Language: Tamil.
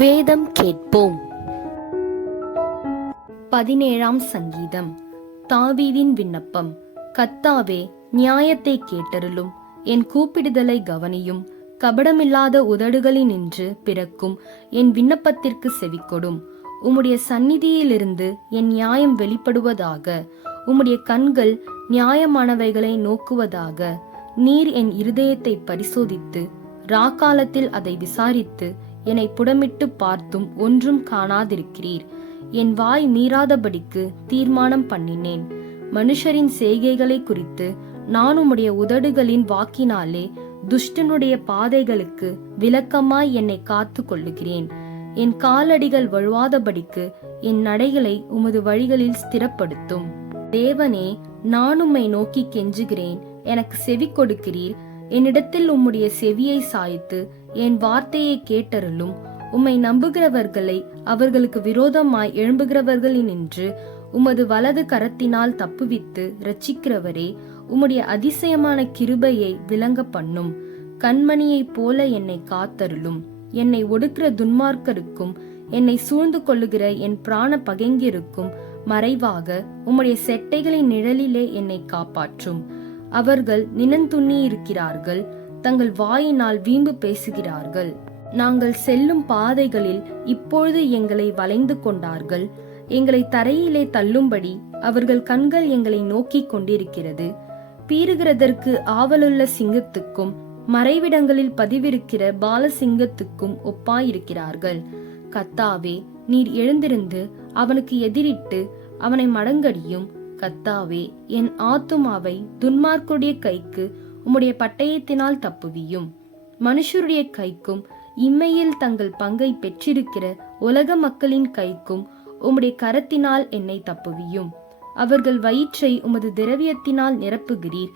வேதம் கேட்போம். 17ஆம் சங்கீதம். தாவீதின் விண்ணப்பம். கர்த்தாவே, நியாயத்தை கேட்டருளும், என் கூப்பிடுதலை கவனியும். கபடமில்லாத உதடுகளினின்று பிறக்கும் என் விண்ணப்பத்திற்கு செவிக்கொடும். உம்முடைய சந்நிதியிலிருந்து என் நியாயம் வெளிப்படுவதாக. உம்முடைய கண்கள் நியாயமானவைகளை நோக்குவதாக. நீர் என் இருதயத்தை பரிசோதித்து ராக்காலத்தில் அதை விசாரித்து என்னை புடமிட்டு பார்த்தும் ஒன்றும் காணாதிருக்கிறீர். என் வாய் மீறாதபடிக்கு தீர்மானம் பண்ணினேன். மனுஷரின் செய்கைகளை குறித்து நான் உம்முடைய உதடுகளின் வாக்கினாலே துஷ்டனுடைய பாதைகளுக்கு விலக்கமாய் என்னை காத்து கொள்ளுகிறேன். என் காலடிகள் வழுவாதபடிக்கு என் நடைகளை உமது வழிகளில் ஸ்திரப்படுத்தும். தேவனே, நான் உம்மை நோக்கி கெஞ்சுகிறேன், எனக்கு செவி கொடுக்கிறீர். என்னிடத்தில் உம்முடைய செவியை சாய்த்து என் வார்த்தையை கேட்டருளும். உம்மை நம்புகிறவர்களை அவர்களுக்கு விரோதமாய் எழும்புகிறவர்களினின்று உமது வலது கரத்தினால் தப்புவித்து இரட்சிக்கிறவரே, உம்முடைய அதிசயமான கிருபையை விளங்க பண்ணும். கண்மணியைப் போல என்னை காத்தருளும். என்னை ஒடுக்கிற துன்மார்க்கருக்கும் என்னை சூழ்ந்து கொள்ளுகிற என் பிராண பகைஞருக்கும் மறைவாக உம்முடைய செட்டைகளின் நிழலிலே என்னை காப்பாற்றும். அவர்கள் நினந்துண்ணி இருக்கிறார்கள், தங்கள் வாயினால் வீம்பு பேசுகிறார்கள். நாங்கள் செல்லும் பாதைகளில் இப்பொழுது எங்களை வளைந்து கொண்டார்கள். எங்களை தரையிலே தள்ளும்படி அவர்கள் கண்கள் எங்களை நோக்கி கொண்டிருக்கிறது. பீறுகிறதற்கு ஆவலுள்ள சிங்கத்துக்கும் மறைவிடங்களில் பதிவிருக்கிற பாலசிங்கத்துக்கும் ஒப்பாயிருக்கிறார்கள். கர்த்தாவே, நீர் எழுந்திருந்து அவனுக்கு எதிரிட்டு அவனை மடங்கடியும். கர்த்தாவே, என் ஆத்துமாவை துன்மார்க்குடைய கைக்கு உம்முடைய பட்டயத்தினால் தப்புவியும். மனுஷருடைய கைக்கும் இம்மையில் தங்கள் பங்கை பெற்றிருக்கிற உலக மக்களின் கைக்கும் உம்முடைய கரத்தினால் என்னை தப்புவியும். அவர்கள் வயிற்றை உமது திரவியத்தினால் நிரப்புகிறீர்.